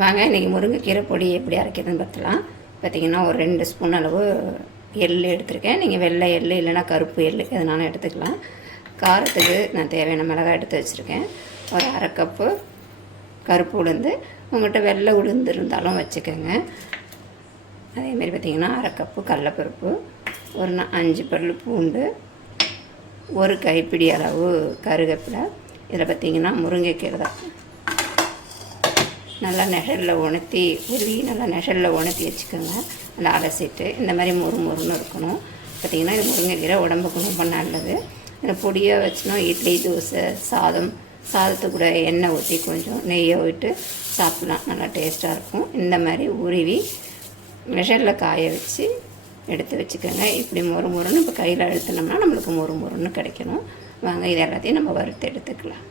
வாங்க இன்றைக்கி முருங்கைக்கீரை பொடி எப்படி அரைக்கிறதுன்னு பார்த்துலாம். பார்த்திங்கன்னா ஒரு 2 ஸ்பூன் அளவு எள் எடுத்துருக்கேன். நீங்கள் வெள்ளை எள் இல்லைனா கருப்பு எள் எதனாலும் எடுத்துக்கலாம். காரத்துக்கு நான் தேவையான மிளகாய் எடுத்து வச்சுருக்கேன். ஒரு 1/2 கப்பு கருப்பு உளுந்து, உங்கள்கிட்ட வெள்ளை உளுந்து இருந்தாலும் வச்சுக்கோங்க. அதேமாரி பார்த்திங்கன்னா 1/2 கப்பு கடலைப்பருப்பு, ஒரு 5 பல் பூண்டு, ஒரு கைப்பிடி அளவு கருவேப்பிலை. இதில் பார்த்திங்கன்னா முருங்கைக்கீரை தான் நல்லா நெழலில் உணர்த்தி நல்லா நெழலில் உணர்த்தி வச்சுக்கோங்க. நல்லா அலசிட்டு இந்த மாதிரி மொறுன்னு இருக்கணும். பார்த்திங்கன்னா இது முருங்கைக்கீரை உடம்புக்கு ரொம்ப நல்லது. இதில் பொடியாக வச்சுனா இட்லி, தோசை, சாதத்தை கூட எண்ணெய் ஊற்றி கொஞ்சம் நெய்யை விட்டு சாப்பிட்லாம். நல்லா டேஸ்ட்டாக இருக்கும். இந்த மாதிரி உருவி நெழலில் காய வச்சு எடுத்து வச்சுக்கோங்க. இப்படி மொறுன்னு இப்போ கையில் அழுத்தினோம்னா நம்மளுக்கு மொறுன்னு கிடைக்கணும். வாங்க இது எல்லாத்தையும் நம்ம வறுத்து எடுத்துக்கலாம்.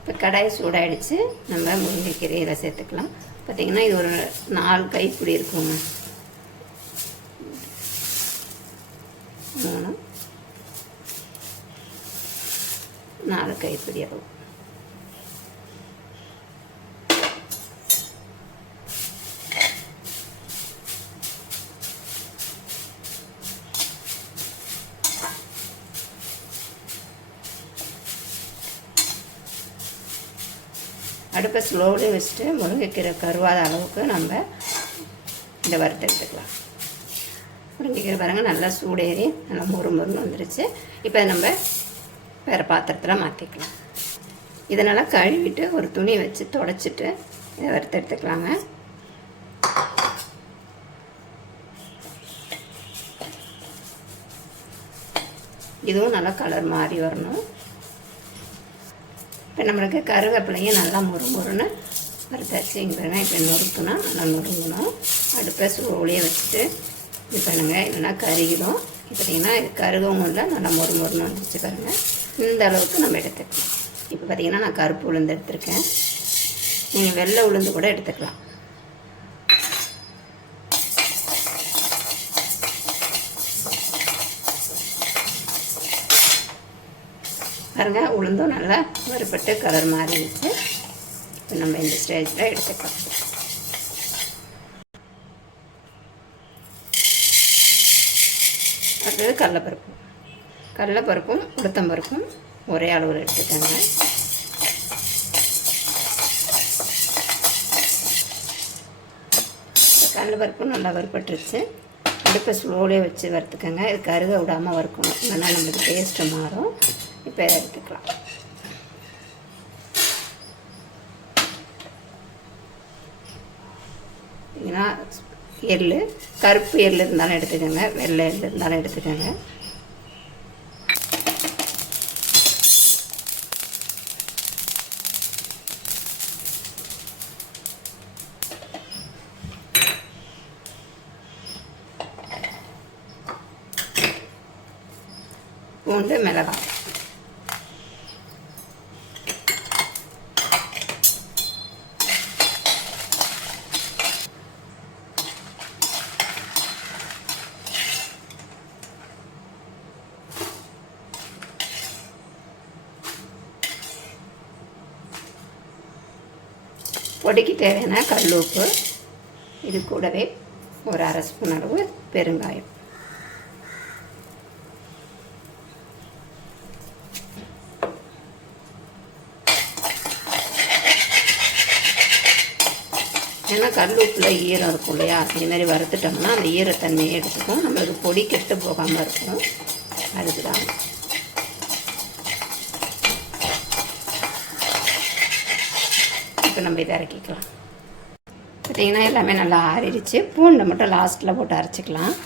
இப்போ கடாய் சூடாகிடுச்சு. நம்ம முருங்கைக்கீரை இதில் சேர்த்துக்கலாம். பார்த்திங்கன்னா இது ஒரு 4 கைப்பிடி இருக்குங்க. 3 4 கைப்பிடி அளவு. அடுப்பை ஸ்லோவில் வச்சுட்டு முருங்கைக்கீரை கருவாத அளவுக்கு நம்ம இதை வறுத்து எடுத்துக்கலாம். முருங்கைக்கீரை பாருங்கள் நல்லா சூடேறி நல்லா மொறுன்னு வந்துருச்சு. இப்போ நம்ம வேறு பாத்திரத்தில் மாற்றிக்கலாம். இதை நல்லா கழுவிட்டு ஒரு துணி வச்சு தொடச்சிட்டு இதை வறுத்து எடுத்துக்கலாங்க. இதுவும் நல்லா கலர் மாறி வரணும். இப்போ நம்மளுக்கு கருவேப்பிலையும் நல்லா மொறுன்னு வறுத்தாச்சு. இங்கே பாருங்கள் இப்போ நொறுக்குனா நல்லா நொறுங்கணும். அடுப்பை ஸ்லோவிலே வச்சுட்டு இது பண்ணுங்கள், இல்லைன்னா கருகிடும். பார்த்திங்கன்னா இது கருகவும் இல்லை, நல்லா மொறுன்னு வந்துருச்சு பாருங்கள். இந்த அளவுக்கு நம்ம எடுத்துக்கலாம். இப்போ பார்த்திங்கன்னா நான் கருப்பு உளுந்து எடுத்துருக்கேன். நீங்கள் வெள்ளை உளுந்து கூட எடுத்துக்கலாம். பாருங்கள் உளுந்தும் நல்லா வறுபட்டு கலர் மாறிடுச்சு. இப்போ நம்ம இந்த ஸ்டேஜில் எடுத்துக்கலாம். அடுத்தது கடலைப்பருப்பும் உளுத்தம்பருப்பும் ஒரே அளவில் எடுத்துக்கோங்க. கடலைப்பருப்பும் நல்லா வறுபட்டுருச்சு. அடுப்பை ஸ்லோவிலே வச்சு வறுத்துக்கோங்க. இது கருக விடாமல் வறுக்கணும், இல்லைன்னா நம்மளுக்கு டேஸ்ட்டு மாறும். இப்போ எடுத்துக்கலாம். பார்த்தீங்கன்னா எள், கருப்பு எள் இருந்தாலும் எடுத்துக்கோங்க, வெள்ளை எள் இருந்தாலும் எடுத்துக்கோங்க. பூண்டு, மிளகாய். பொடிக்கு தேவையான கல் உப்பு, இது கூடவே ஒரு 1/2 ஸ்பூன் அளவு பெருங்காயம். ஏன்னா கல் உப்பில் ஈரம் இருக்கும் இல்லையா, அதேமாதிரி வறுத்துட்டோம்னா அந்த ஈரத்தன்மையை எடுத்துக்கும். நம்மளுக்கு பொடி கெட்டு போகாமல் இருக்கும். அதுக்கு தான். இப்போ நம்ம இதை இறக்கிக்கலாம். பார்த்திங்கன்னா எல்லாமே நல்லா ஆறிடுச்சு. பூண்டை மட்டும் லாஸ்ட்டில் போட்டு அரைச்சிக்கலாம்.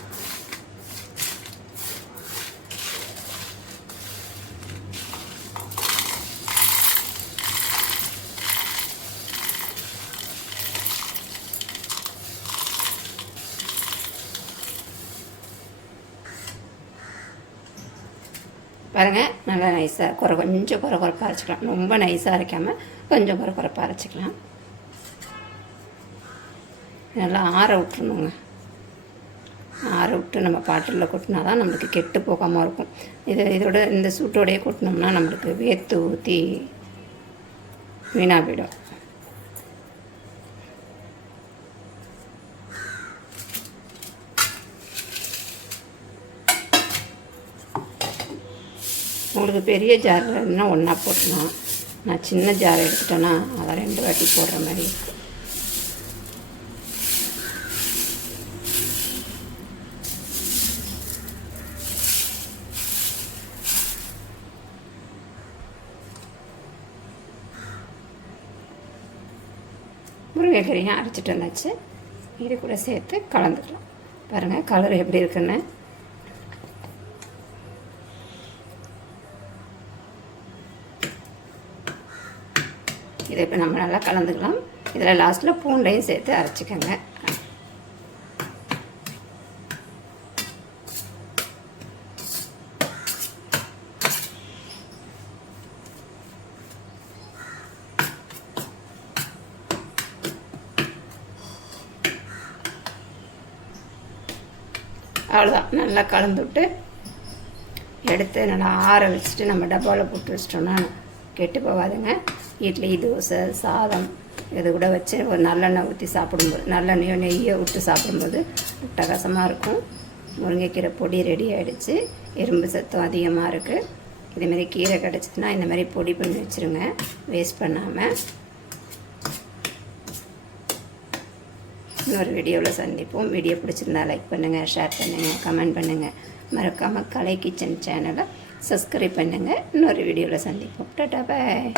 பாருங்கள் நல்லா நைஸாக கொஞ்சம் குறைப்பாக அரைச்சிக்கலாம். ரொம்ப நைஸாக அரைக்காமல் கொஞ்சம் குறைப்பாக அரைச்சிக்கலாம். நல்லா ஆற விட்டுருணுங்க. ஆற விட்டு நம்ம பாட்டிலில் கொட்டினா தான் நம்மளுக்கு கெட்டு போகாமல் இருக்கும். இதோட இந்த சூட்டோடையே கொட்டினோம்னா நம்மளுக்கு வேர்த்து ஊற்றி வீணாக போயிடும். உங்களுக்கு பெரிய ஜார் இருந்தால் ஒன்றா போட்டலாம். நான் சின்ன ஜார் எடுத்துட்டேன்னா அதை 2 வாட்டி போடுற மாதிரி இருக்கும். முருங்கைக்கீரையும் அரைச்சிட்டு வந்தாச்சு. இது கூட சேர்த்து கலந்துக்கலாம். பாருங்கள் கலர் எப்படி இருக்குன்னு. இதை இப்போ நம்ம நல்லா கலந்துக்கலாம். இதில் லாஸ்ட்டில் பூண்டையும் சேர்த்து அரைச்சிக்கோங்க. அவ்வளோதான். நல்லா கலந்து விட்டு எடுத்து நல்லா ஆற வச்சுட்டு நம்ம டப்பாவில் போட்டு வச்சிட்டோன்னா கெட்டு போகாதுங்க. இட்லி, தோசை, சாதம் இது கூட வச்சு ஒரு நல்லெண்ணெய் ஊற்றி சாப்பிடும்போது, நல்லெண்ணெயோ நெய்யோ விட்டு சாப்பிடும்போது அட்டகாசமாக இருக்கும். முருங்கைக்கீரை பொடி ரெடி ஆகிடுச்சு. இரும்பு சத்தும் அதிகமாக இருக்குது. இதேமாரி கீரை கிடச்சிதுன்னா இந்த மாதிரி பொடி பண்ணி வச்சுருங்க, வேஸ்ட் பண்ணாமல். இன்னொரு வீடியோவில் சந்திப்போம். வீடியோ பிடிச்சிருந்தா லைக் பண்ணுங்கள், ஷேர் பண்ணுங்கள், கமெண்ட் பண்ணுங்கள். மறக்காமல் கலை கிச்சன் சேனலை சப்ஸ்கிரைப் பண்ணுங்கள். இன்னொரு வீடியோவில் சந்திப்போம். டாடா, பாய்.